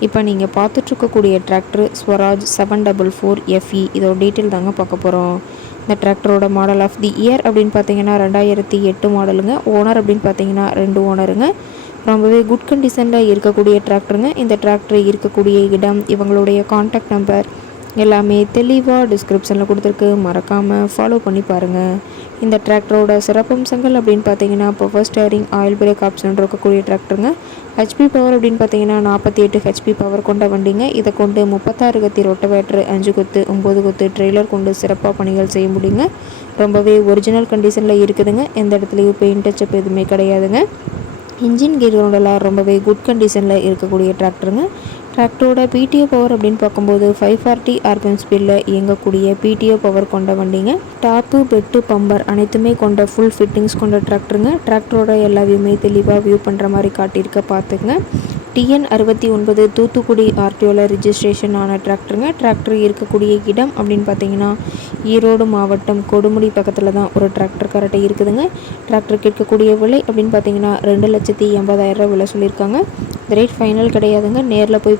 இப்போ நீங்கள் பார்த்துட்ருக்கக்கூடிய tractor Swaraj seven double four F E இதோட டீட்டெயில் தாங்க பார்க்க போகிறோம் இந்த டிராக்டரோட மாடல் ஆஃப் தி இயர் அப்படின்னு பார்த்தீங்கன்னா ரெண்டாயிரத்தி எட்டு மாடலுங்க ஓனர் அப்படின்னு பார்த்தீங்கன்னா ரெண்டு ஓனருங்க ரொம்பவே குட் கண்டிஷனில் இருக்கக்கூடிய டிராக்டருங்க இந்த டிராக்டர் இருக்கக்கூடிய இடம் இவங்களுடைய காண்டாக்ட் நம்பர் எல்லாமே தெளிவாக டிஸ்கிரிப்ஷனில் கொடுத்துருக்கு. மறக்காமல் ஃபாலோ பண்ணி பாருங்கள் இந்த டிராக்டரோட சிறப்பம்சங்கள் அப்படின்னு பார்த்தீங்கன்னா power steering oil brake option இருக்கக்கூடிய டிராக்டருங்க ஹெச்பி பவர் அப்படின்னு பார்த்தீங்கன்னா நாற்பத்தி எட்டு ஹெச்பி பவர் கொண்ட வண்டிங்க. இதை கொண்டு முப்பத்தாறு கத்தி ரொட்டவேட்டர் அஞ்சு கொத்து ஒம்பது கொத்து ட்ரெய்லர் கொண்டு சிறப்பாக பணிகள் செய்ய முடியுங்க. ரொம்பவே ஒரிஜினல் கண்டிஷனில் இருக்குதுங்க. எந்த இடத்துலையும் பெயிண்ட் டச்சப் எதுவுமே கிடையாதுங்க. இன்ஜின் கீர்களோடலாம் ரொம்பவே குட் கண்டிஷனில் இருக்கக்கூடிய டிராக்டருங்க டிராக்டரோட பிடிஓ பவர் அப்படின்னு பார்க்கும்போது ஃபைவ் ஃபார்ட்டி ஆர்பிஎம் ஸ்பீடில் இயங்கக்கூடிய பிடிஓ பவர் கொண்ட வண்டிங்க. டாப்பு பெட்டு பம்பர் அனைத்துமே கொண்ட ஃபுல் ஃபிட்டிங்ஸ் கொண்ட டிராக்டருங்க டிராக்டரோட எல்லா வியூமே தெளிவாக வியூ பண்ணுற மாதிரி காட்டியிருக்க பார்த்துங்க டிஎன் அறுபத்தி ஒன்பது தூத்துக்குடி ஆர்டிஓவில் ரிஜிஸ்ட்ரேஷன் ஆன டிராக்டருங்க டிராக்டர் இருக்கக்கூடிய இடம் அப்படின்னு பார்த்தீங்கன்னா ஈரோடு மாவட்டம் கொடுமுடி பக்கத்தில் தான் ஒரு டிராக்டர் கரெக்டாக இருக்குதுங்க. டிராக்டர் கேட்கக்கூடிய விலை அப்படின்னு பார்த்தீங்கன்னா ரெண்டு லட்சத்தி எண்பதாயிரம் ரூபா விலை சொல்லியிருக்காங்க. இந்த ரேட் ஃபைனல் கிடையாதுங்க. நேரில் போய்